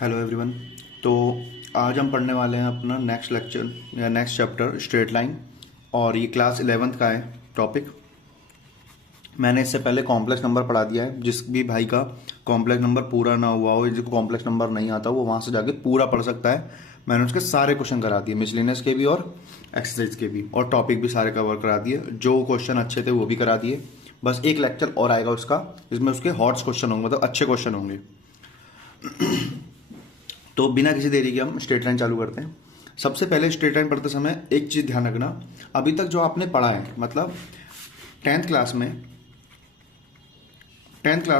Hello everyone. तो आज हम पढ़ने वाले हैं अपना नेक्स्ट लेक्चर या नेक्स्ट चैप्टर स्ट्रेट लाइन, और ये क्लास 11th का है टॉपिक। मैंने इससे पहले कॉम्प्लेक्स नंबर पढ़ा दिया है। जिस भी भाई का कॉम्प्लेक्स नंबर पूरा ना हुआ हो, जिसको कॉम्प्लेक्स नंबर नहीं आता, वो वहाँ से जाके पूरा पढ़ सकता है। मैंने उसके सारे क्वेश्चन करा दिए, मिसलिनियस के भी और एक्सरसाइज के भी, और टॉपिक भी सारे कवर करा दिए। जो क्वेश्चन अच्छे थे वो भी करा दिए। बस एक लेक्चर और आएगा उसका, जिसमें उसके हॉट्स क्वेश्चन होंगे, मतलब अच्छे क्वेश्चन होंगे। तो बिना किसी देरी के हम स्ट्रेट लाइन चालू करते हैं। सबसे पहले स्ट्रेट लाइन पढ़ते समय एक चीज़ ध्यान रखना, अभी तक जो आपने पढ़ा है, मतलब 10th क्लास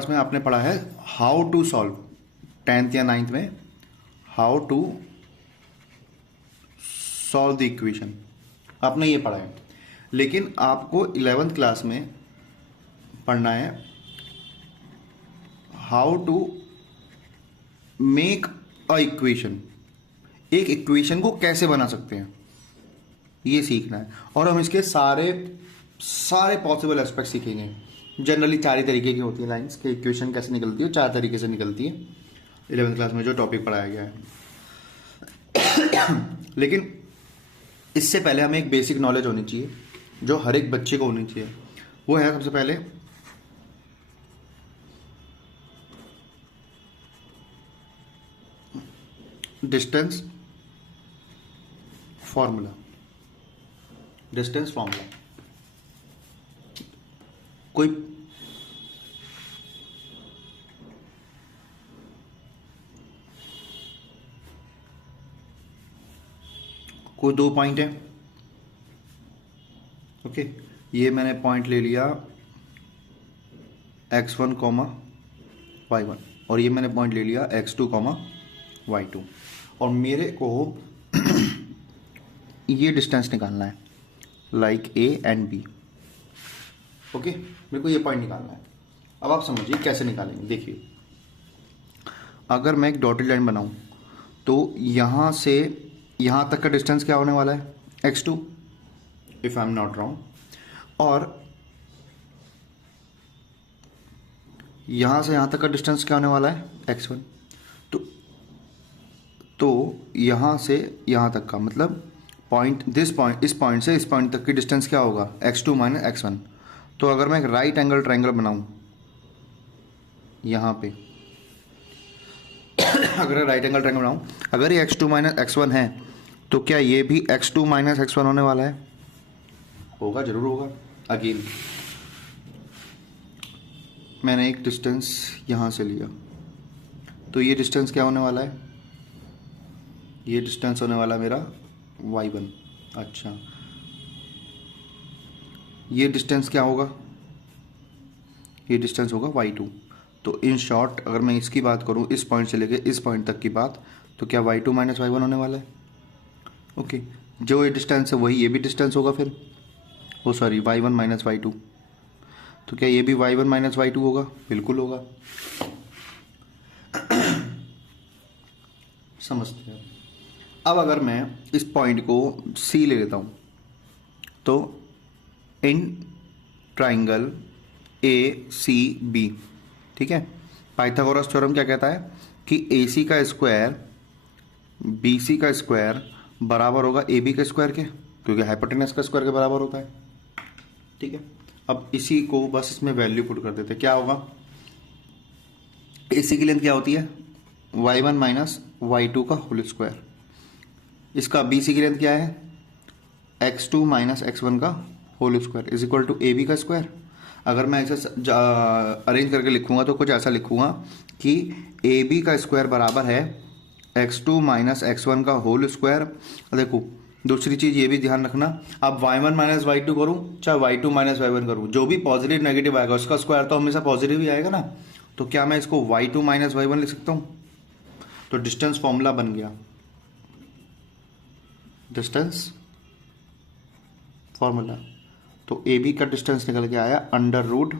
में आपने पढ़ा है हाउ टू सॉल्व, 10th या 9th में how to solve the equation आपने ये पढ़ा है। लेकिन आपको 11th क्लास में पढ़ना है how to make a equation. एक इक्वेशन को कैसे बना सकते हैं ये सीखना है, और हम इसके सारे पॉसिबल एस्पेक्ट सीखेंगे। जनरली 4 ही तरीके की होती है लाइंस के, इक्वेशन कैसे निकलती है, 4 तरीके से निकलती है 11th क्लास में जो टॉपिक पढ़ाया गया है। लेकिन इससे पहले हमें एक बेसिक नॉलेज होनी चाहिए जो हर एक बच्चे को होनी चाहिए। वो है सबसे पहले डिस्टेंस फॉर्मूला। कोई 2 पॉइंट है, ओके। ये मैंने पॉइंट ले लिया x1, y1, और ये मैंने पॉइंट ले लिया x2, y2, और मेरे को ये डिस्टेंस निकालना है, like a and b, okay. मेरे को ये पॉइंट निकालना है। अब आप समझिए कैसे निकालेंगे। देखिए, अगर मैं एक डॉटेड लाइन बनाऊं तो यहाँ से यहाँ तक का डिस्टेंस क्या होने वाला है, x2 if I am not wrong, और यहाँ से यहाँ तक का डिस्टेंस क्या होने वाला है, x1। तो यहाँ से यहाँ तक का मतलब इस पॉइंट से इस पॉइंट तक की डिस्टेंस क्या होगा, x2 माइनस x1। तो अगर मैं एक राइट एंगल ट्रायंगल बनाऊँ यहाँ पे, अगर राइट एंगल ट्रायंगल बनाऊँ, अगर ये x2 माइनस x1 है, तो क्या ये भी x2 माइनस x1 होने वाला है? होगा, जरूर होगा। अगेन मैंने एक डिस्टेंस यहाँ से लिया, तो ये डिस्टेंस क्या होने वाला है, ये डिस्टेंस होने वाला मेरा y1। अच्छा, ये डिस्टेंस क्या होगा, ये डिस्टेंस होगा y2। तो इन शॉर्ट अगर मैं इसकी बात करूँ, इस पॉइंट से लेके इस पॉइंट तक की बात, तो क्या y2 माइनस y1 होने वाला है, ओके। जो ये डिस्टेंस है वही ये भी डिस्टेंस होगा फिर, ओ सॉरी, y1 माइनस y2। तो क्या ये भी y1 माइनस y2 होगा, बिल्कुल होगा। समझते हैं। अब अगर मैं इस पॉइंट को C ले लेता हूँ, तो इन ट्राइंगल ACB, ठीक है, पाइथागोरस थ्योरम क्या कहता है कि AC का स्क्वायर BC का स्क्वायर बराबर होगा AB के स्क्वायर के, क्योंकि हाइपोटेनस का स्क्वायर के बराबर होता है, ठीक है। अब इसी को बस इसमें वैल्यू पुट कर देते, क्या होगा, AC की लेंथ क्या होती है, y1 माइनस y2 का होल स्क्वायर। इसका BC की लेंथ क्या है, x2 माइनस x1 का whole square is equal to AB का स्क्वायर। अगर मैं इसे अरेंज करके लिखूंगा तो कुछ ऐसा लिखूंगा कि AB का स्क्वायर बराबर है x2 माइनस x1 का होल स्क्वायर। देखो, दूसरी चीज़ ये भी ध्यान रखना, अब y1 माइनस y2 करूँ चाहे y2 माइनस y1 करूँ, जो भी पॉजिटिव नेगेटिव आएगा उसका स्क्वायर तो हमेशा पॉजिटिव ही आएगा ना। तो क्या मैं इसको y2 माइनस y1 लिख सकता हूँ? तो डिस्टेंस फॉर्मूला बन गया, डिस्टेंस फॉर्मूला। तो AB का डिस्टेंस निकल के आया under root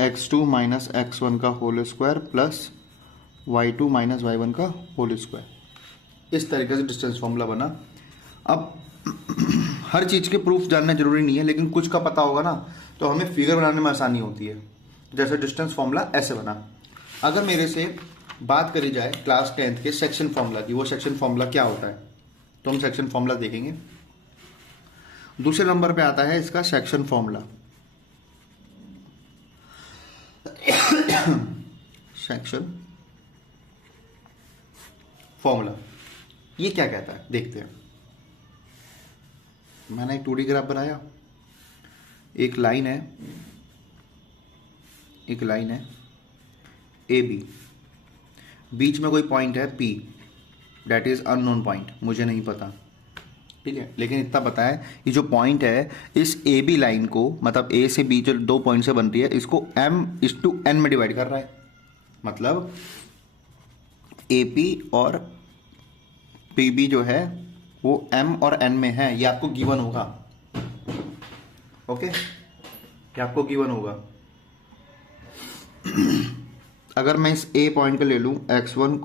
x2 minus x1 का whole square plus y2 minus y1 का होल स्क्वायर। इस तरीके से डिस्टेंस फॉर्मूला बना। अब हर चीज़ के प्रूफ जानना जरूरी नहीं है, लेकिन कुछ का पता होगा ना तो हमें फिगर बनाने में आसानी होती है। जैसे डिस्टेंस फॉर्मूला ऐसे बना, अगर मेरे से बात करी जाए क्लास 10th के सेक्शन फॉर्मूला की, वो सेक्शन फॉर्मूला क्या होता है, तो हम सेक्शन फॉर्मूला देखेंगे। दूसरे नंबर पे आता है इसका सेक्शन फॉर्मूला। सेक्शन फॉर्मूला ये क्या कहता है देखते हैं। मैंने एक 2D ग्राफ बनाया, एक लाइन है ए बी, बीच में कोई पॉइंट है P, that is unknown point, मुझे नहीं पता, ठीक है, लेकिन इतना पता है ये जो पॉइंट है इस ए बी लाइन को, मतलब ए से बी जो 2 पॉइंट से बन रही है, इसको m/n में डिवाइड कर रहा है। मतलब ए पी और पी बी जो है वो m और n में है, ये आपको गिवन होगा। ओके, ये आपको गिवन होगा। अगर मैं इस a पॉइंट को ले लूँ x1,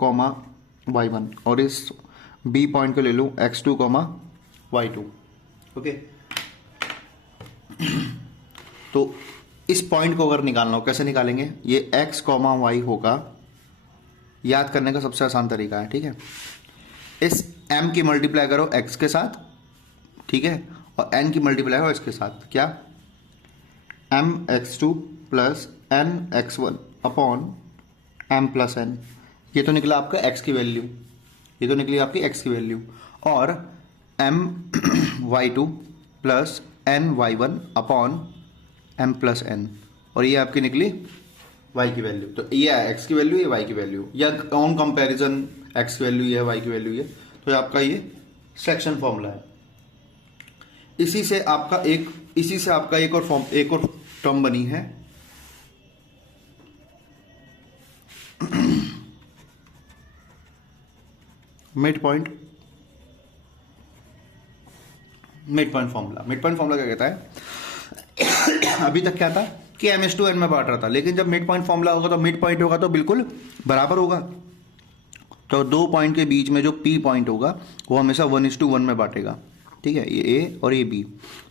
y1 और इस b पॉइंट को ले लूँ x2, y2, ओके, तो इस पॉइंट को अगर निकालना हो कैसे निकालेंगे, ये x, y होगा, याद करने का सबसे आसान तरीका है, ठीक है। इस m की मल्टीप्लाई करो x के साथ, ठीक है, और n की मल्टीप्लाई करो इसके साथ, क्या mx2 plus nx1 upon m plus n, ये तो निकला आपका x की वैल्यू, ये तो निकली आपकी x की वैल्यू, और my2 plus ny1 upon m plus n, और ये आपकी निकली y की वैल्यू। तो ये है x की वैल्यू, ये y की वैल्यू, या ऑन कंपैरिजन x की वैल्यू ये है, y की वैल्यू ये, तो ये आपका ये सेक्शन फॉर्मूला है। इसी से आपका एक और टर्म बनी है mid point formula. Mid point formula क्या कहता है, अभी तक क्या था कि m/n में बांट रहा था, लेकिन जब मिड पॉइंट फॉर्मूला होगा तो मिड पॉइंट होगा तो बिल्कुल बराबर होगा। तो 2 पॉइंट के बीच में जो P पॉइंट होगा वो हमेशा 1:1 में बांटेगा, ठीक है, ये A और ये B।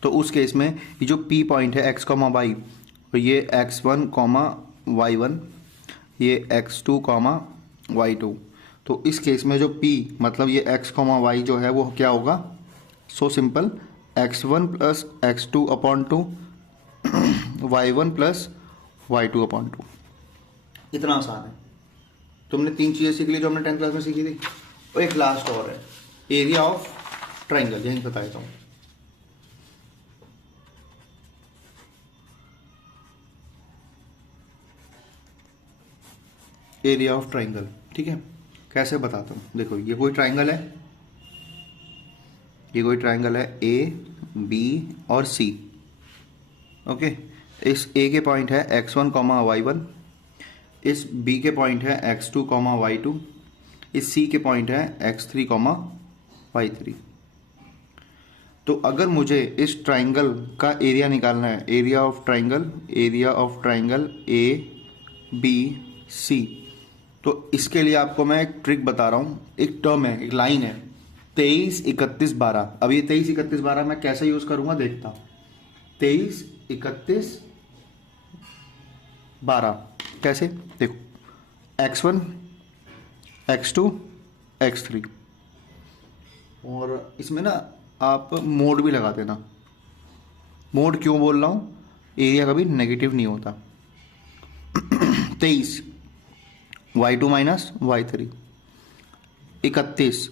तो उस केस में ये जो P पॉइंट है x, y, तो ये x1, y1, ये x2, y2, तो इस केस में जो P मतलब ये x, y जो है वो क्या होगा, so simple, x1 plus x2 upon 2 y1 plus y2 upon 2। इतना आसान है। तुमने 3 चीज़ें सीख ली जो हमने 10th क्लास में सीखी थी, और एक लास्ट और है, एरिया ऑफ ट्राइंगल, यही बता देता हूँ। एरिया ऑफ ट्राइंगल, ठीक है, कैसे बताता हूँ, देखो ये कोई ट्राइंगल है, ये कोई ट्राइंगल है ए, बी और सी, ओके। इस ए के पॉइंट है x1, y1, इस बी के पॉइंट है x2, y2, इस सी के पॉइंट है x3, y3। तो अगर मुझे इस ट्राइंगल का एरिया निकालना है, area of triangle A B C, तो इसके लिए आपको मैं एक ट्रिक बता रहा हूँ, एक टर्म है, एक लाइन है 23, 31, 12। अब ये 23, 31, 12 मैं कैसे यूज करूंगा देखता हूँ। 23, 31, 12 कैसे, देखो x1, x2, x3, और इसमें ना आप मोड भी लगा देना। मोड क्यों बोल रहा हूँ, एरिया कभी नेगेटिव नहीं होता। 23 y2 minus y3, 31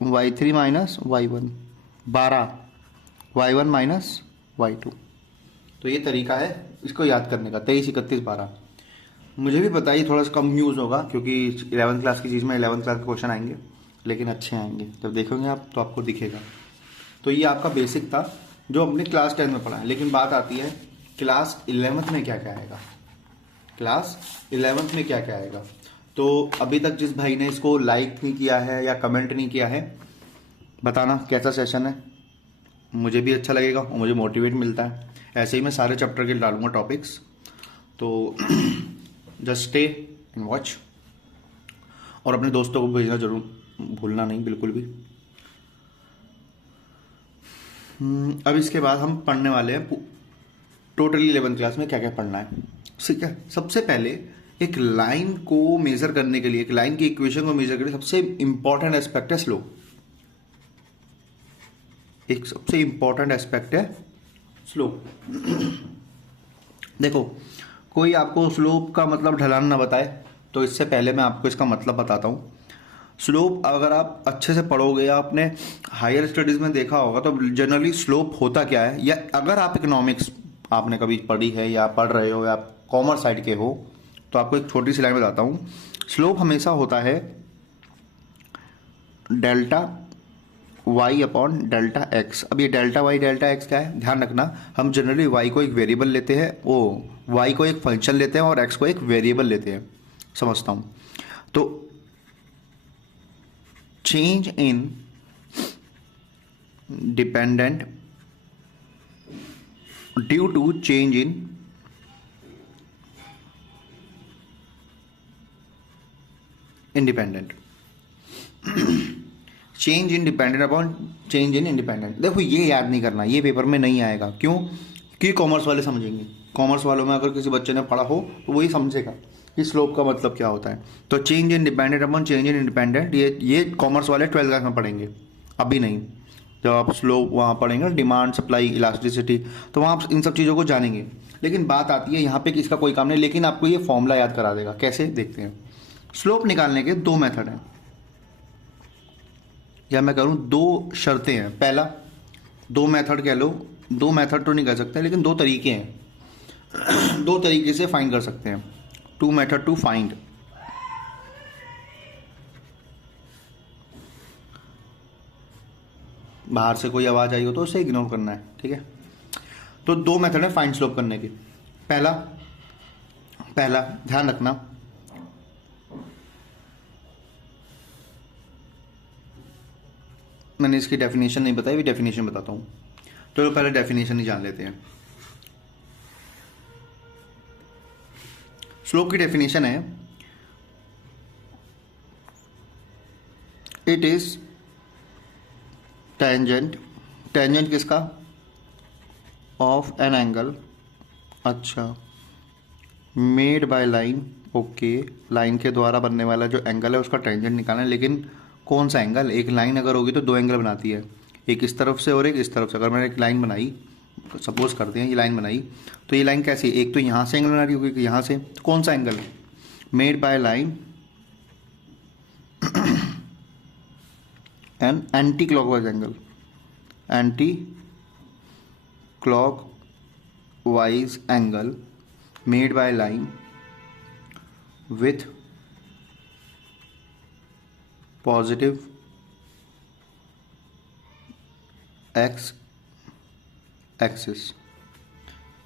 y3 minus y1, 12 y1 minus y2। तो ये तरीका है इसको याद करने का, 23, 31, 12। मुझे भी पता है थोड़ा सा कम यूज़ होगा क्योंकि 11th क्लास की चीज़ में 11th क्लास के क्वेश्चन आएंगे, लेकिन अच्छे आएंगे, जब देखोगे आप तो आपको दिखेगा। तो ये आपका बेसिक था जो हमने क्लास 10 में पढ़ा है। लेकिन बात आती है क्लास 11th में क्या क्या आएगा, क्लास 11th में क्या क्या आएगा। तो अभी तक जिस भाई ने इसको लाइक नहीं किया है या कमेंट नहीं किया है, बताना कैसा सेशन है, मुझे भी अच्छा लगेगा और मुझे मोटिवेट मिलता है। ऐसे ही मैं सारे चैप्टर के डालूंगा टॉपिक्स, तो जस्ट स्टे एंड वॉच, और अपने दोस्तों को भेजना जरूर भूलना नहीं बिल्कुल भी। अब इसके बाद हम पढ़ने वाले हैं टोटली 11th क्लास में क्या क्या पढ़ना है, ठीक है। सबसे पहले एक लाइन को मेजर करने के लिए, एक लाइन की इक्वेशन को मेजर करने सबसे इंपॉर्टेंट एस्पेक्ट है स्लोप। एक सबसे इंपॉर्टेंट एस्पेक्ट है स्लोप। देखो, कोई आपको स्लोप का मतलब ढलान ना बताए तो इससे पहले मैं आपको इसका मतलब बताता हूँ। स्लोप अगर आप अच्छे से पढ़ोगे या आपने हायर स्टडीज़ में देखा होगा तो जनरली स्लोप होता क्या है, या अगर आप इकोनॉमिक्स आपने कभी पढ़ी है या पढ़ रहे हो या आप कॉमर्स साइड के हो तो आपको एक छोटी सी लाइन बताता हूँ। स्लोप हमेशा होता है delta y upon delta x. अब ये डेल्टा y डेल्टा x क्या है, ध्यान रखना, हम जनरली y को एक वेरिएबल लेते हैं, y को एक फंक्शन लेते हैं और x को एक वेरिएबल लेते हैं, समझता हूँ। तो change in dependent due to change in independent, change in dependent upon change in independent. देखो ये याद नहीं करना, ये पेपर में नहीं आएगा। क्यों? कि कॉमर्स वाले समझेंगे। कॉमर्स वालों में अगर किसी बच्चे ने पढ़ा हो तो वही समझेगा कि स्लोप का मतलब क्या होता है। तो change in dependent upon change in independent, ये कॉमर्स वाले 12th क्लास में पढ़ेंगे, अभी नहीं। जब आप स्लोप वहाँ पढ़ेंगे, डिमांड सप्लाई इलास्टिसिटी, तो वहाँ आप इन सब चीज़ों को जानेंगे। लेकिन बात आती है यहाँ पे कि इसका कोई काम नहीं, लेकिन आपको ये फॉर्मूला याद करा देगा। कैसे, देखते हैं। स्लोप निकालने के दो मेथड हैं, या मैं करूँ दो शर्तें हैं। पहला, दो मेथड कह लो, दो मेथड तो नहीं कह सकते लेकिन दो तरीके हैं। दो तरीके से फाइंड कर सकते हैं। Two method to find. बाहर से कोई आवाज आई हो तो उसे इग्नोर करना है, ठीक है। तो दो मेथड है फाइंड स्लोप करने के। पहला ध्यान रखना, मैंने इसकी डेफिनेशन नहीं बताई, भी डेफिनेशन बताता हूँ। तो पहले डेफिनेशन ही जान लेते हैं। स्लोप की डेफिनेशन है, इट इज टेंजेंट, टेंजेंट किसका? ऑफ एन एंगल, अच्छा, made by line, okay, line के द्वारा बनने वाला जो एंगल है उसका टेंजेंट निकालना है। लेकिन कौन सा एंगल? एक लाइन अगर होगी तो दो एंगल बनाती है, एक इस तरफ से और एक इस तरफ से। अगर मैंने एक लाइन बनाई, सपोज करते हैं ये लाइन बनाई, तो ये लाइन कैसी? एक तो यहाँ से एंगल बना रही होगी, यहाँ से। तो कौन सा एंगल है? Made by line N anti clockwise angle, anti clockwise angle made by line with positive x axis,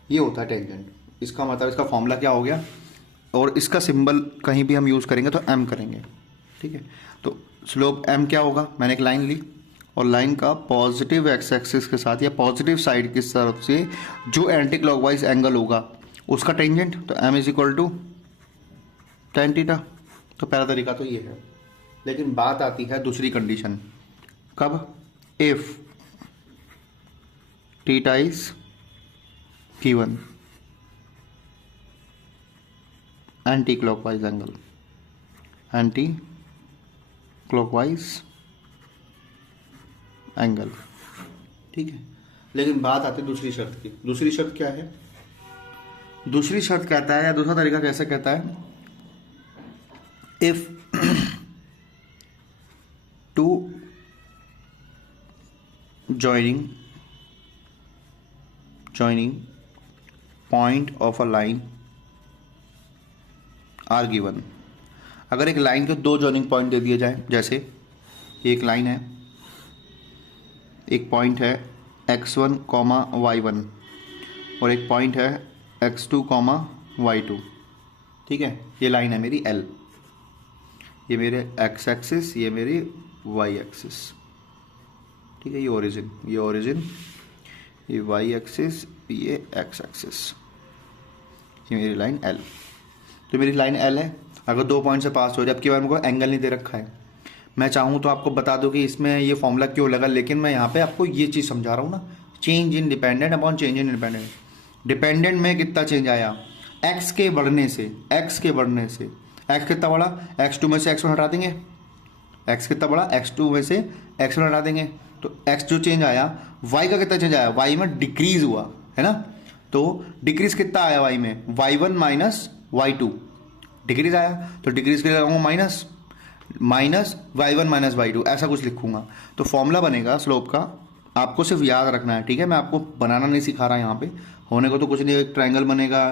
ये होता है टेंजेंट। इसका मतलब, इसका फॉर्मूला क्या हो गया? और इसका सिंबल कहीं भी हम यूज़ करेंगे तो एम करेंगे, ठीक है। तो स्लोप एम क्या होगा? मैंने एक लाइन ली और लाइन का पॉजिटिव एक्स एक्सिस के साथ या पॉजिटिव साइड की तरफ से जो एंटी क्लॉकवाइज एंगल होगा उसका टेंजेंट, तो M is equal to tan theta. तो पहला तरीका तो ये है। लेकिन बात आती है दूसरी कंडीशन, कब? If theta is given, anti clockwise angle, anti clockwise angle, ठीक है। लेकिन बात आती है दूसरी शर्त की। दूसरी शर्त क्या है? दूसरी शर्त कहता है, या दूसरा तरीका कैसे कहता है, if two joining point of a line are given। अगर एक लाइन के दो जॉइनिंग पॉइंट दे दिए जाए, जैसे एक लाइन है, एक पॉइंट है x1, y1 और एक पॉइंट है x2, y2, ठीक है। ये लाइन है मेरी L, ये मेरे x एक्सिस, ये मेरी y एक्सिस, ठीक है। ये ओरिजिन, ये y एक्सिस, ये x एक्सिस, ये मेरी लाइन L। तो मेरी लाइन L है, अगर दो पॉइंट से पास हो जाए, अब की बार मेरे को एंगल नहीं दे रखा है, मैं चाहूँ तो आपको बता दूँ कि इसमें ये फॉर्मूला क्यों लगा, लेकिन मैं यहाँ पे आपको ये चीज़ समझा रहा हूँ ना, change in dependent upon change in independent. Dependent में कितना चेंज आया? एक्स के बढ़ने से एक्स कितना बढ़ा, x2 में से x1 हटा देंगे, x कितना बढ़ा, x2 में से x1 हटा देंगे, तो x जो चेंज आया, y का कितना चेंज आया, y में डिक्रीज हुआ है ना, तो डिक्रीज कितना आया y में, y1 माइनस y2 डिक्रीज आया, तो डिक्रीज के लिए लगाऊंगा माइनस y1 माइनस y2, ऐसा कुछ लिखूंगा। तो फॉर्मूला बनेगा स्लोप का, आपको सिर्फ याद रखना है, ठीक है, मैं आपको बनाना नहीं सिखा रहा यहाँ पे, होने को तो कुछ नहीं, एक ट्रायंगल बनेगा,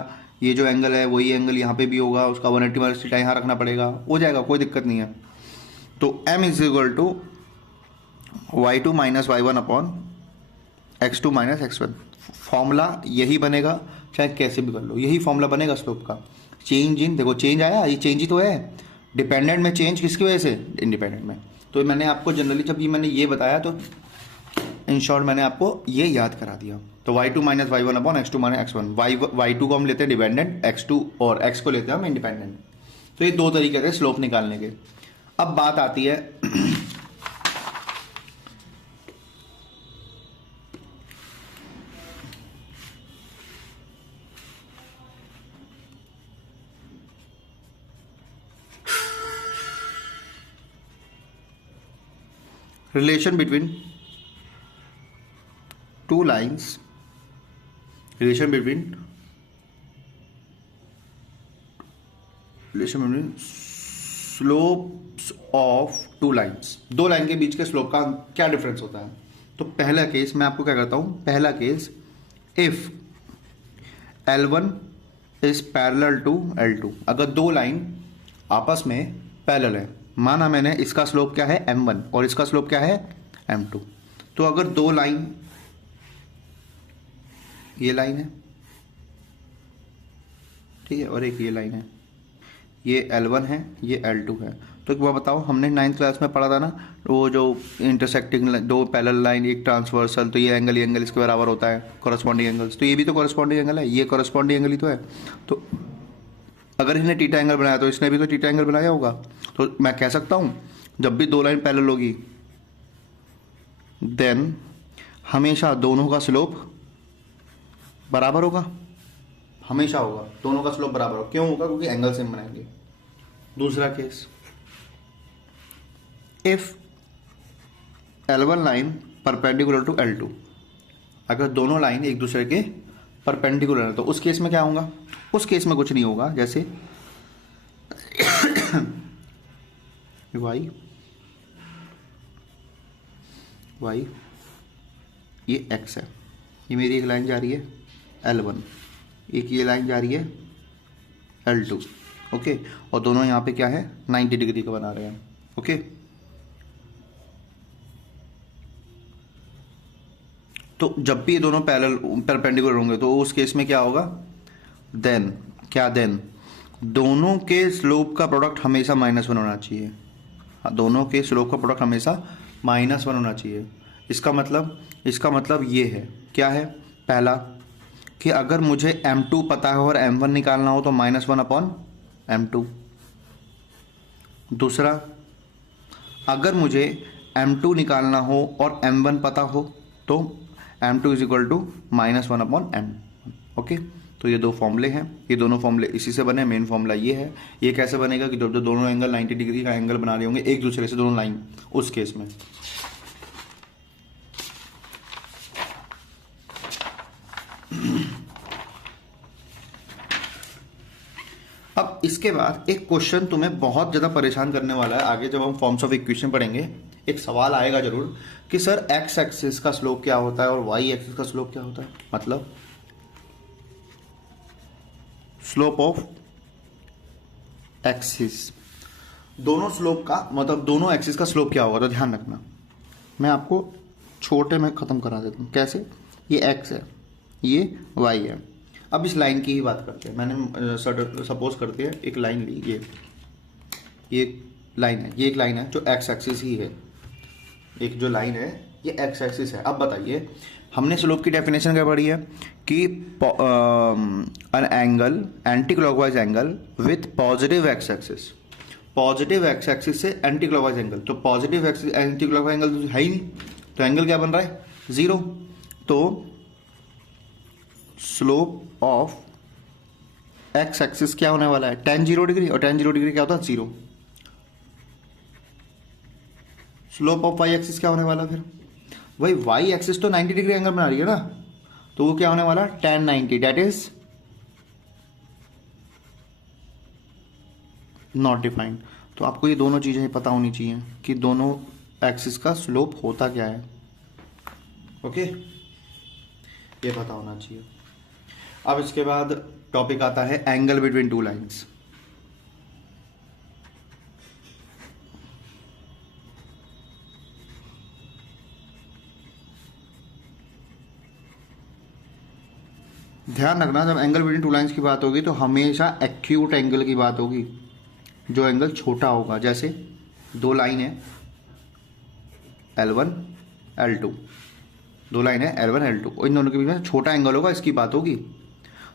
ये जो एंगल है वही एंगल यहाँ पे भी होगा, उसका 180 माइनस थीटा यहाँ रखना पड़ेगा, हो जाएगा, कोई दिक्कत नहीं है। तो m is equal to y2 minus y1 upon x2 minus x1, formula यही बनेगा, चाहे कैसे भी कर लो, यही फॉर्मूला बनेगा स्लोप का। चेंज इन, देखो चेंज आया, ये चेंज ही तो है, डिपेंडेंट में चेंज किसकी वजह से, इंडिपेंडेंट में। तो मैंने आपको जनरली जब ये मैंने ये बताया तो इन शॉर्ट मैंने आपको ये याद करा दिया। तो y2 minus y1 upon x2 minus x1, y2 को हम लेते हैं डिपेंडेंट, x2 और x को लेते हैं हम इंडिपेंडेंट। तो ये दो तरीके थे स्लोप निकालने के। अब बात आती है relation between two lines, relation between slopes of two lines, दो लाइन के बीच के स्लोप का क्या डिफरेंस होता है। तो पहला केस मैं आपको क्या करता हूं, पहला case, if L1 is parallel to L2, अगर दो लाइन आपस में पैरेलल है, माना मैंने इसका स्लोप क्या है m1 और इसका स्लोप क्या है m2, तो अगर दो लाइन, ये लाइन है ठीक है, और एक ये लाइन है, ये L1 है ये L2 है, तो एक बार बताओ, हमने 9th क्लास में पढ़ा था ना, वो जो इंटरसेक्टिंग दो पैरेलल लाइन, एक ट्रांसवर्सल, तो ये एंगल इसके बराबर होता है कॉरस्पॉन्डिंग एंगल्स, तो ये भी तो कॉरस्पॉन्डिंग एंगल है, ये कॉरस्पॉन्डिंग एंगल ही तो है। तो अगर इसने थीटा एंगल बनाया तो इसने भी तो थीटा एंगल बनाया होगा, तो मैं कह सकता हूं जब भी दो लाइन पैरेलल होगी देन हमेशा दोनों का स्लोप बराबर होगा, हमेशा होगा, दोनों का स्लोप बराबर होगा। क्यों होगा, क्योंकि एंगल सेम बनाएंगे। दूसरा case, if L1 line perpendicular to L2, अगर दोनों लाइन एक दूसरे के परपेंडिकुलर है, तो उस केस में क्या होगा, उस केस में कुछ नहीं होगा, जैसे y ये x है, ये मेरी एक लाइन जा रही है L1, एक ये लाइन जा रही है L2, ओके, और दोनों यहाँ पे क्या है 90 डिग्री का बना रहे हैं, ओके। तो जब भी ये दोनों परपेंडिकुलर होंगे तो उस केस में क्या होगा, देन दोनों के स्लोप का प्रोडक्ट हमेशा -1 होना चाहिए, दोनों के स्लोप का प्रोडक्ट हमेशा -1 होना चाहिए। इसका मतलब ये है, क्या है, पहला कि अगर मुझे m2 पता है और m1 निकालना हो तो -1 अपॉन m2। दूसरा, अगर मुझे m2 निकालना हो और m1 पता हो तो m2 is equal to -1 upon m, okay. तो ये दो फॉर्मूले हैं, ये दोनों फॉर्मूले इसी से बने, मेन फॉर्मूला ये है। ये कैसे बनेगा कि जब दोनों एंगल 90 डिग्री का एंगल बना रहे होंगे एक दूसरे से, दोनों लाइन, उस केस में अब इसके बाद एक क्वेश्चन तुम्हें बहुत ज़्यादा परेशान करने वाला है आगे, जब हम फॉर्म्स ऑफ इक्वेशन पढ़ेंगे एक सवाल आएगा जरूर कि सर x एक्सिस का स्लोप क्या होता है और y एक्सिस का स्लोप क्या होता है, मतलब स्लोप ऑफ एक्सिस, दोनों स्लोप का मतलब दोनों एक्सिस का स्लोप क्या होगा। तो ध्यान रखना, मैं आपको छोटे में ख़त्म करा देता हूँ। कैसे, ये x है, ये y है। अब इस लाइन की ही बात करते हैं। मैंने सपोज करते हैं एक लाइन ली, ये लाइन है, ये एक लाइन है जो x एक्सिस ही है, एक जो लाइन है ये x एक्सिस है। अब बताइए, हमने स्लोप की डेफिनेशन क्या पढ़ी है कि an angle, anti clockwise angle with positive x axis, positive x axis से एंटी क्लॉकवाइज एंगल, तो positive axis anti clockwise angle तो है ही नहीं, तो एंगल क्या बन रहा है, 0। तो स्लोप ऑफ एक्स एक्सिस क्या होने वाला है, tan 0 डिग्री, और tan 0 डिग्री क्या होता है, 0। स्लोप ऑफ वाई एक्सिस क्या होने वाला फिर, भाई वाई एक्सिस तो 90 डिग्री एंगल बना रही है ना, तो वो क्या होने वाला, tan 90, that is not defined. तो आपको ये दोनों चीज़ें पता होनी चाहिए कि दोनों एक्सिस का स्लोप होता क्या है। ओके, ये पता होना चाहिए। अब इसके बाद टॉपिक आता है एंगल बिटवीन टू लाइंस। ध्यान रखना, जब एंगल बिटवीन टू लाइंस की बात होगी तो हमेशा एक्यूट एंगल की बात होगी, जो एंगल छोटा होगा। जैसे दो लाइन है L1 L2, दो लाइन है L1 L2, इन दोनों के बीच में छोटा एंगल होगा, इसकी बात होगी।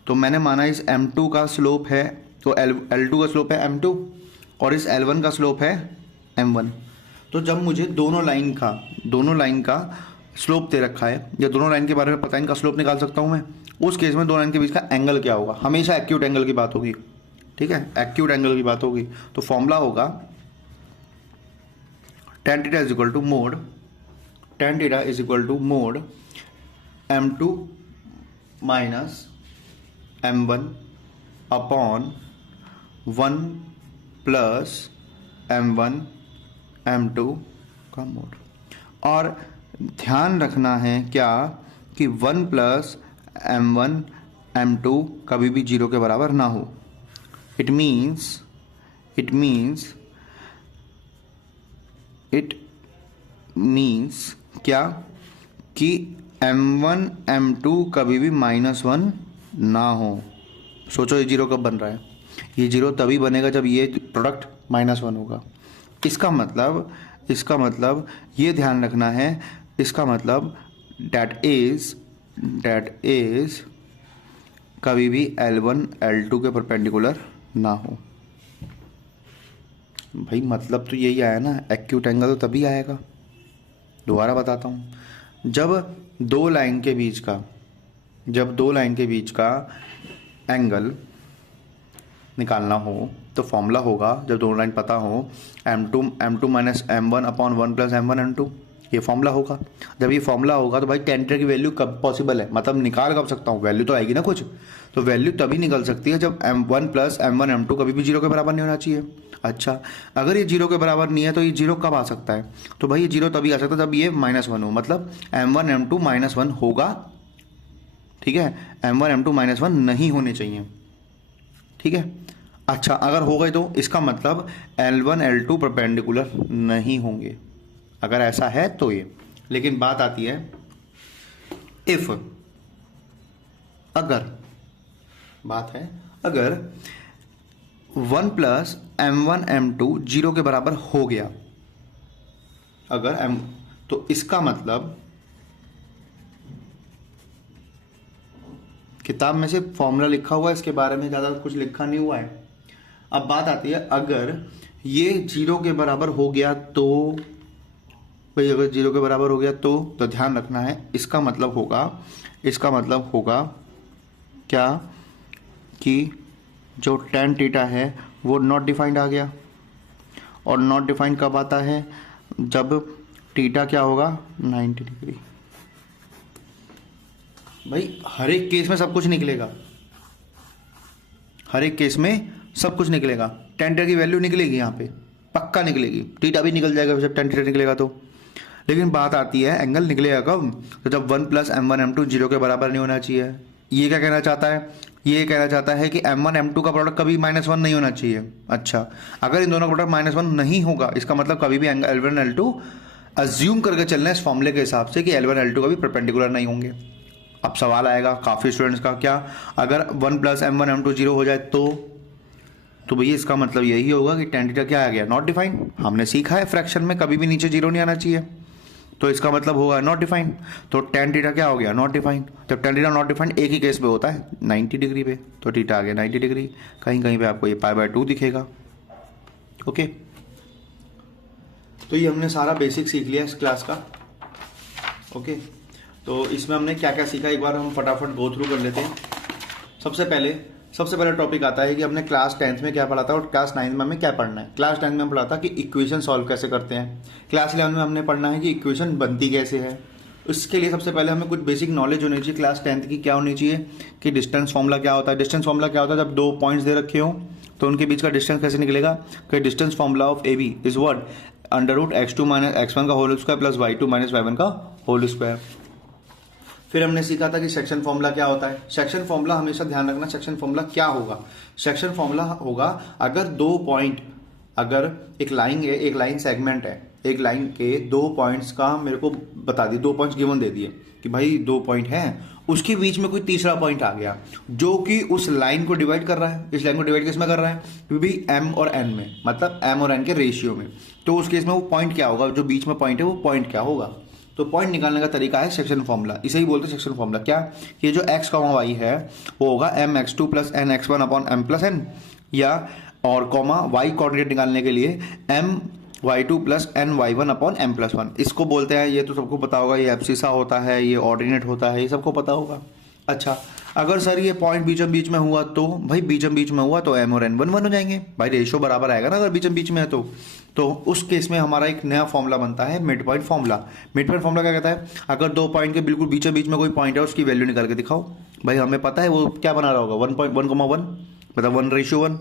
तो मैंने माना इस M2 का स्लोप है, तो L2 का स्लोप है M2 और इस L1 का स्लोप है M1। तो जब मुझे दोनों लाइन का स्लोप दे रखा है, या दोनों लाइन के बारे में पता है, इनका स्लोप निकाल सकता हूँ मैं, उस केस में दोनों लाइन के बीच का एंगल क्या होगा, हमेशा एक्यूट एंगल की बात होगी। ठीक है, एक्यूट एंगल की बात होगी। तो फॉर्मूला होगा tan theta is equal to mod M2 minus M1 upon 1 plus M1 M2 का मोड। और ध्यान रखना है क्या कि 1 प्लस M1 M2 कभी भी 0 के बराबर ना हो। इट मीन्स क्या कि M1 M2 कभी भी -1 ना हो। सोचो ये 0 कब बन रहा है, ये 0 तभी बनेगा जब ये प्रोडक्ट -1 होगा। इसका मतलब ये ध्यान रखना है, इसका मतलब डेट इज कभी भी L1 L2 के परपेंडिकुलर ना हो। भाई मतलब तो यही आया ना, एक्यूट एंगल तो तभी आएगा। दोबारा बताता हूँ, जब दो लाइन के बीच का एंगल निकालना हो तो फॉर्मूला होगा, जब दोनों लाइन पता हो, M2 minus M1 upon 1 plus M1 M2, ये फॉर्मूला होगा। जब ये फॉर्मूला होगा तो भाई tan थीटा की वैल्यू कब पॉसिबल है, मतलब निकाल कब सकता हूँ, वैल्यू तो आएगी ना कुछ। तो वैल्यू तभी निकल सकती है जब M1 प्लस M1 M2 कभी भी 0 के बराबर नहीं होना चाहिए। अच्छा, अगर ये 0 के बराबर नहीं है तो ये 0 कब आ सकता है, तो भाई ये 0 तभी आ सकता है जब ये -1 हो, मतलब M1 M2 -1 होगा। ठीक है, M1 M2 -1 नहीं होने चाहिए। ठीक है, अच्छा अगर हो गए तो इसका मतलब L1 L2 परपेंडिकुलर नहीं होंगे, अगर ऐसा है तो ये। लेकिन बात आती है इफ, अगर 1 प्लस M1 M2 0 के बराबर हो गया, तो इसका मतलब किताब में से फॉर्मूला लिखा हुआ है, इसके बारे में ज़्यादा कुछ लिखा नहीं हुआ है। अब बात आती है, अगर ये 0 के बराबर हो गया तो भाई, अगर 0 के बराबर हो गया तो ध्यान रखना है, इसका मतलब होगा क्या कि जो tan थीटा है वो नॉट डिफाइंड आ गया। और नॉट डिफाइंड कब आता है, जब थीटा क्या होगा, 90 डिग्री। भाई हर एक केस में सब कुछ निकलेगा, tan थीटा की वैल्यू निकलेगी, यहाँ पे पक्का निकलेगी, थीटा भी निकल जाएगा जब tan थीटा निकलेगा तो। लेकिन बात आती है एंगल निकलेगा कब, तो जब 1 प्लस M1 M2 0 के बराबर नहीं होना चाहिए। ये क्या कहना चाहता है, ये कहना चाहता है कि M1 M2 का प्रोडक्ट कभी -1 नहीं होना चाहिए। अच्छा, अगर इन दोनों का प्रोडक्ट -1 नहीं होगा, इसका मतलब कभी भी L1 L2 अज्यूम करके चलना है इस फॉर्मूले के हिसाब से कि L1 L2 कभी परपेंडिकुलर नहीं होंगे। अब सवाल आएगा काफ़ी स्टूडेंट्स का, क्या अगर 1 प्लस M1 M2 0 हो जाए तो भैया इसका मतलब यही होगा कि tan थीटा क्या आ गया, नॉट डिफाइंड। हमने सीखा है फ्रैक्शन में कभी भी नीचे 0 नहीं आना चाहिए, तो इसका मतलब होगा नॉट डिफाइंड। तो tan थीटा क्या हो गया, नॉट डिफाइंड। जब tan थीटा नॉट डिफाइंड एक ही केस पे होता है, 90 डिग्री पे, तो थीटा आ गया 90 डिग्री। कहीं कहीं पे आपको ये π/2 दिखेगा। ओके, तो ये हमने सारा बेसिक सीख लिया इस क्लास का। ओके, तो इसमें हमने क्या क्या सीखा, एक बार हम फटाफट गो थ्रू कर लेते हैं। सबसे पहले सबसे पहला टॉपिक आता है कि हमने क्लास 10th में क्या पढ़ा था और क्लास 9th में हमें क्या पढ़ना है। क्लास 10th में हम पढ़ा था कि इक्वेशन सॉल्व कैसे करते हैं। क्लास 11 में हमने पढ़ना है कि इक्वेशन बनती कैसे है। इसके लिए सबसे पहले हमें कुछ बेसिक नॉलेज होनी चाहिए क्लास 10th की। क्या होनी चाहिए कि डिस्टेंस फॉर्मूला क्या होता है। डिस्टेंस फॉर्मूला क्या होता है, जब दो पॉइंट्स दे रखे हो तो उनके बीच का डिस्टेंस कैसे निकलेगा कि distance formula of A B is what √x2 - x1 का whole square plus y2 - y1 का होल स्क्वायर। फिर हमने सीखा था कि सेक्शन फॉर्मूला क्या होता है। सेक्शन फॉर्मूला हमेशा ध्यान रखना, सेक्शन फॉर्मूला क्या होगा। सेक्शन फॉर्मूला होगा अगर दो पॉइंट, अगर एक लाइन है, एक लाइन सेगमेंट है, एक लाइन के दो पॉइंट्स का मेरे को बता दी, दो पॉइंट्स गिवन दे दिए कि भाई दो पॉइंट हैं, उसके बीच में कोई तीसरा पॉइंट आ गया जो कि उस लाइन को डिवाइड कर रहा है। इस लाइन को डिवाइड किसमें कर रहा है, भी एम और एन में, मतलब एम और एन के रेशियो में। तो उस केस में वो पॉइंट क्या होगा, जो बीच में पॉइंट है वो पॉइंट क्या होगा। तो पॉइंट निकालने का तरीका है सेक्शन फॉर्मूला। इसे ही बोलते हैं सेक्शन फॉर्मूला। क्या, ये जो x, y है वो होगा mx2 + nx1 अपॉन m+n, या और कॉमा y कोऑर्डिनेट निकालने के लिए my2 + ny1 अपॉन m+1। इसको बोलते हैं, ये तो सबको पता होगा, ये एब्सिसा होता है, ये ऑर्डिनेट होता है, ये सबको पता होगा। अच्छा, अगर सर ये पॉइंट बीचम बीच में हुआ तो भाई बीचम बीच में हुआ तो m और n 1 1 हो जाएंगे भाई, रेशियो बराबर आएगा ना अगर बीचम बीच में है तो उस केस में हमारा एक नया फॉर्मूला बनता है mid point formula. Mid point formula क्या कहता है, अगर दो पॉइंट के बिल्कुल बीचों बीच में कोई पॉइंट है उसकी वैल्यू निकाल के दिखाओ। भाई हमें पता है वो क्या बना रहा होगा, 1.1,1 मतलब 1:1।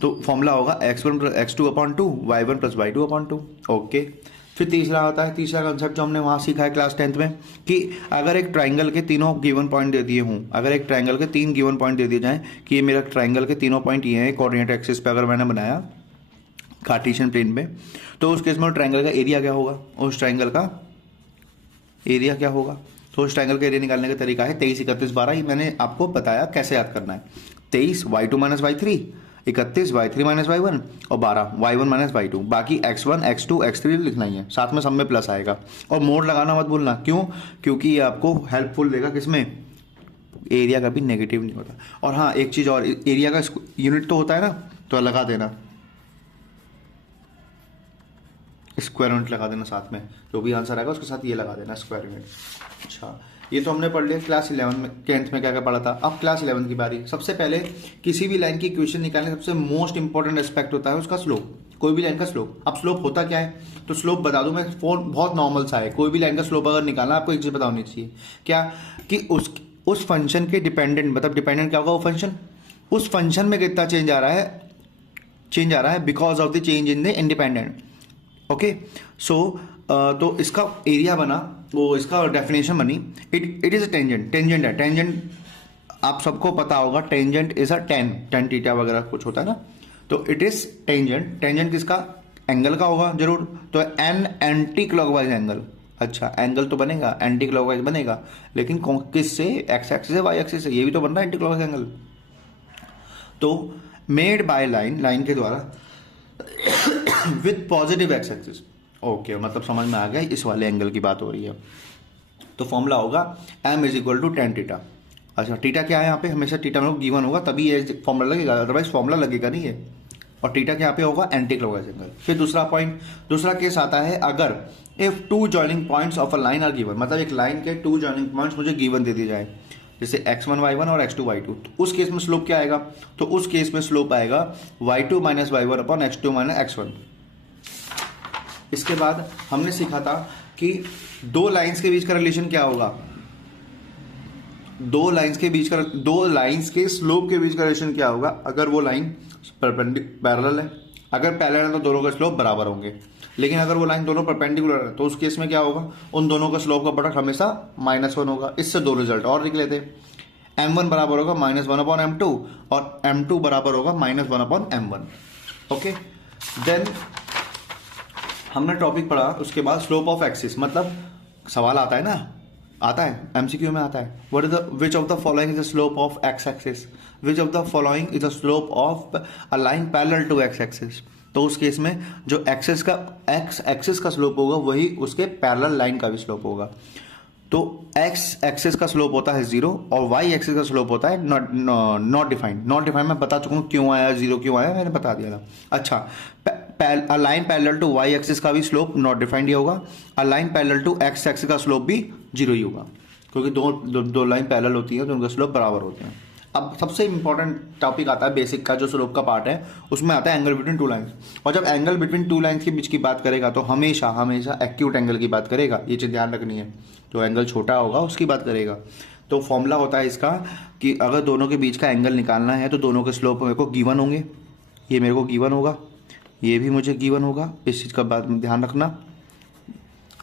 तो फॉर्मूला होगा x1 + x2/2 y1 + y2/2। Okay, फिर तीसरा आता है, तीसरा कंसेप्ट जो हमने वहाँ सीखा है क्लास 10th में कि अगर एक ट्राइंगल के तीनों गिवन पॉइंट दे दिए हों, अगर एक ट्राइंगल के 3 गिवन पॉइंट दे दिए जाएं कि ये मेरा ट्राइंगल के तीनों पॉइंट ये हैं कोऑर्डिनेट एक्सिस पे, अगर मैंने बनाया कार्टेशियन प्लेन पे, तो उस केस में ट्राइंगल का एरिया क्या होगा, उस ट्राइंगल का एरिया क्या होगा। तो उस ट्राइंगल का एरिया निकालने का तरीका है 23, 31, 12। ये मैंने आपको बताया कैसे याद करना है। 23 y2 - y3, 31 y3 - y1 और 12 y1 - y2। बाकी x1, x2, x3 लिखना ही है, साथ में सब में प्लस आएगा। और मोड लगाना मत भूलना, क्यों, क्योंकि ये आपको हेल्पफुल देगा किसमें, एरिया का भी नेगेटिव नहीं होता। और हाँ एक चीज़ और, एरिया का यूनिट तो होता है ना, तो लगा देना स्क्वायर यूनिट, लगा देना साथ में, जो भी आंसर आएगा उसके साथ ये लगा देना स्क्वायर यूनिट। अच्छा, ये तो हमने पढ़ लिया क्लास 11 में, 10th में क्या क्या पढ़ा था। अब क्लास 11 की बारी। सबसे पहले किसी भी लाइन की इक्वेशन निकालने सबसे मोस्ट इंपॉर्टेंट एस्पेक्ट होता है उसका स्लोप, कोई भी लाइन का स्लोप। अब स्लोप होता क्या है, तो स्लोप बता दूं मैं, बहुत नॉर्मल सा है। कोई भी लाइन का स्लोप अगर निकालना, आपको एक चीज़ पता होनी चाहिए, क्या कि उस फंक्शन के डिपेंडेंट, मतलब डिपेंडेंट क्या होगा, वो फंक्शन, उस फंक्शन में कितना चेंज आ रहा है because of the change in the independent. Okay, so तो इसका एरिया बना, वो इसका डेफिनेशन बनी, it is a tangent. Tangent है, टेंजेंट आप सबको पता होगा, tangent is a tan theta वगैरह कुछ होता है ना, तो इट इज टेंजेंट। टेंजेंट किसका, एंगल का होगा जरूर, तो एन एंटी क्लॉकवाइज एंगल। अच्छा, एंगल तो बनेगा एंटी क्लॉकवाइज बनेगा, लेकिन किस से, एक्स एक्सिस से वाई एक्सिस से, ये भी तो बन रहा है एंटी क्लॉकवाइज एंगल। तो मेड बाय लाइन के द्वारा with positive x axis. Okay, मतलब समझ में आ गया, इस वाले एंगल की बात हो रही है। तो फॉर्मूला होगा m = tan थीटा। अच्छा, थीटा क्या है यहाँ पे, हमेशा थीटा में गिवन होगा तभी ये फॉर्मूला लगेगा, अदरवाइज फॉर्मूला लगेगा नहीं है। और थीटा के यहाँ पे होगा एंटी क्लॉकवाइज एंगल। फिर दूसरा पॉइंट, दूसरा केस आता है अगर if 2 joining points of a line are given, मतलब एक लाइन के 2 जॉइनिंग पॉइंट्स मुझे गिवन दे दिए जाए, जैसे x1 y1 और x2 y2। तो उस केस में स्लोप क्या आएगा, तो उस केस में स्लोप आएगा y2 - y1 upon x2 - x1। इसके बाद हमने सीखा था कि दो लाइंस के बीच का रिलेशन क्या होगा, दो लाइंस के स्लोप के बीच का रिलेशन क्या होगा, अगर वो लाइन पैरेलल है। अगर पैरेलल है तो दोनों का स्लोप बराबर होंगे, लेकिन अगर वो लाइन दोनों परपेंडिकुलर है तो उस केस में क्या होगा, उन दोनों का स्लोप का प्रोडक्ट हमेशा -1 होगा। इससे दो रिजल्ट और निकले थे, m1 बराबर होगा -1/m2 और m2 बराबर होगा -1/m1। ओके, देन हमने टॉपिक पढ़ा उसके बाद स्लोप ऑफ एक्सिस, मतलब सवाल आता है ना, आता है एमसीक्यू में आता है, what is the which of the following is the slope of X axis, which of the following is the slope of a line parallel to X axis. तो उस केस में जो एक्स एक्सिस का slope होगा वही उसके parallel line का भी स्लोप होगा। तो एक्स एक्सिस का स्लोप होता है 0 और वाई एक्सिस का स्लोप होता है नॉट डिफाइंड। नॉट डिफाइंड मैं बता चुका हूँ क्यों आया, 0 क्यों आया मैंने बता दिया था। अच्छा, a line parallel to Y axis का भी स्लोप नॉट डिफाइंड ही होगा, a line parallel to X axis का स्लोप भी 0 ही होगा, क्योंकि दो लाइन पैरेलल होती है तो उनका स्लोप बराबर होते हैं। अब सबसे इंपॉर्टेंट टॉपिक आता है बेसिक का, जो स्लोप का पार्ट है, उसमें आता है एंगल बिटवीन टू लाइंस। और जब एंगल बिटवीन टू लाइंस के बीच की बात करेगा तो हमेशा हमेशा एक्यूट एंगल की बात करेगा, ये चीज़ ध्यान रखनी है। जो एंगल छोटा होगा उसकी बात करेगा। तो फॉर्मूला होता है इसका कि अगर दोनों के बीच का एंगल निकालना है तो दोनों के स्लोप मेरे को गिवन होंगे। ये मेरे को गिवन होगा, ये भी मुझे गिवन होगा, इस चीज़ का बात में ध्यान रखना।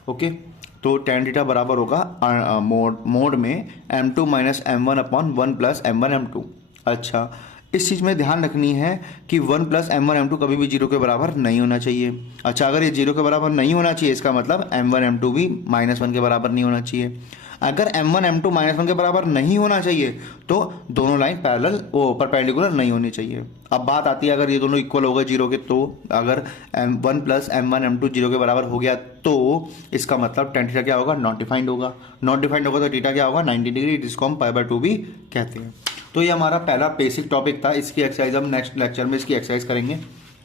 ओके, तो tan थीटा बराबर होगा मोड में m2 minus m1 upon 1 plus m1 m2। अच्छा, इस चीज़ में ध्यान रखनी है कि 1 प्लस m1 m2 कभी भी जीरो के बराबर नहीं होना चाहिए। अच्छा, अगर ये जीरो के बराबर नहीं होना चाहिए, इसका मतलब m1 m2 भी -1 के बराबर नहीं होना चाहिए। अगर m1 m2 -1 के बराबर नहीं होना चाहिए तो दोनों लाइन पैरेलल परपेंडिकुलर नहीं होनी चाहिए। अब बात आती है अगर ये दोनों इक्वल हो गए जीरो के, तो अगर m1 plus m1 m2 zero के बराबर हो गया तो इसका मतलब tan थीटा क्या होगा, नॉट डिफाइंड होगा। नॉट डिफाइंड होगा तो थीटा क्या होगा, 90 डिग्री, जिसको हम π/2 भी कहते हैं। तो ये हमारा पहला बेसिक टॉपिक था। इसकी एक्सरसाइज हम नेक्स्ट लेक्चर में इसकी एक्सरसाइज करेंगे।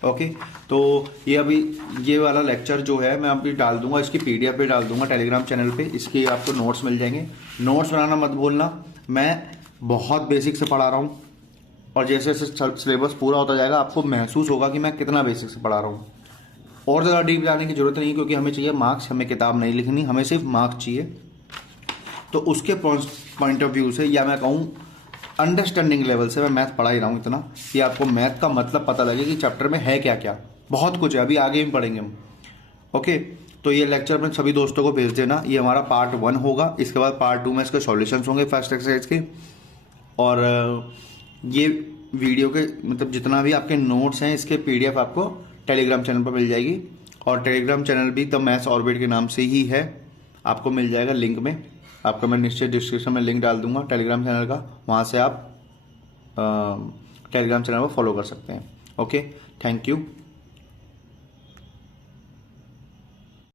ओके, तो ये अभी ये वाला लेक्चर जो है मैं अभी डाल दूंगा, इसकी PDF पे डाल दूंगा टेलीग्राम चैनल पे। इसके आपको नोट्स मिल जाएंगे। नोट्स बनाना मत भूलना, मैं बहुत बेसिक से पढ़ा रहा हूँ और जैसे जैसे सिलेबस पूरा होता जाएगा आपको महसूस होगा कि मैं कितना बेसिक से पढ़ा रहा हूँ। और ज़्यादा डीप जाने की जरूरत नहीं, क्योंकि हमें चाहिए मार्क्स, हमें किताब नहीं लिखनी, हमें सिर्फ मार्क्स चाहिए। तो उसके पॉइंट ऑफ व्यू से, या मैं कहूँ अंडरस्टैंडिंग लेवल से, मैं मैथ पढ़ा ही रहा हूँ इतना कि आपको मैथ का मतलब पता लगे कि चैप्टर में है क्या क्या। बहुत कुछ है, अभी आगे भी पढ़ेंगे हम। ओके, तो ये लेक्चर में सभी दोस्तों को भेज देना। ये हमारा पार्ट 1 होगा। इसके बाद पार्ट 2 में इसके सॉल्यूशंस होंगे फर्स्ट एक्सरसाइज के। और ये वीडियो के मतलब जितना भी आपके नोट्स हैं, इसके PDF आपको टेलीग्राम चैनल पर मिल जाएगी। और टेलीग्राम चैनल भी द मैथ्स ऑर्बिट के नाम से ही है, आपको मिल जाएगा लिंक में। आपका मैं निश्चित डिस्क्रिप्शन में लिंक डाल दूंगा टेलीग्राम चैनल का, वहाँ से आप टेलीग्राम चैनल को फॉलो कर सकते हैं। Okay, thank you.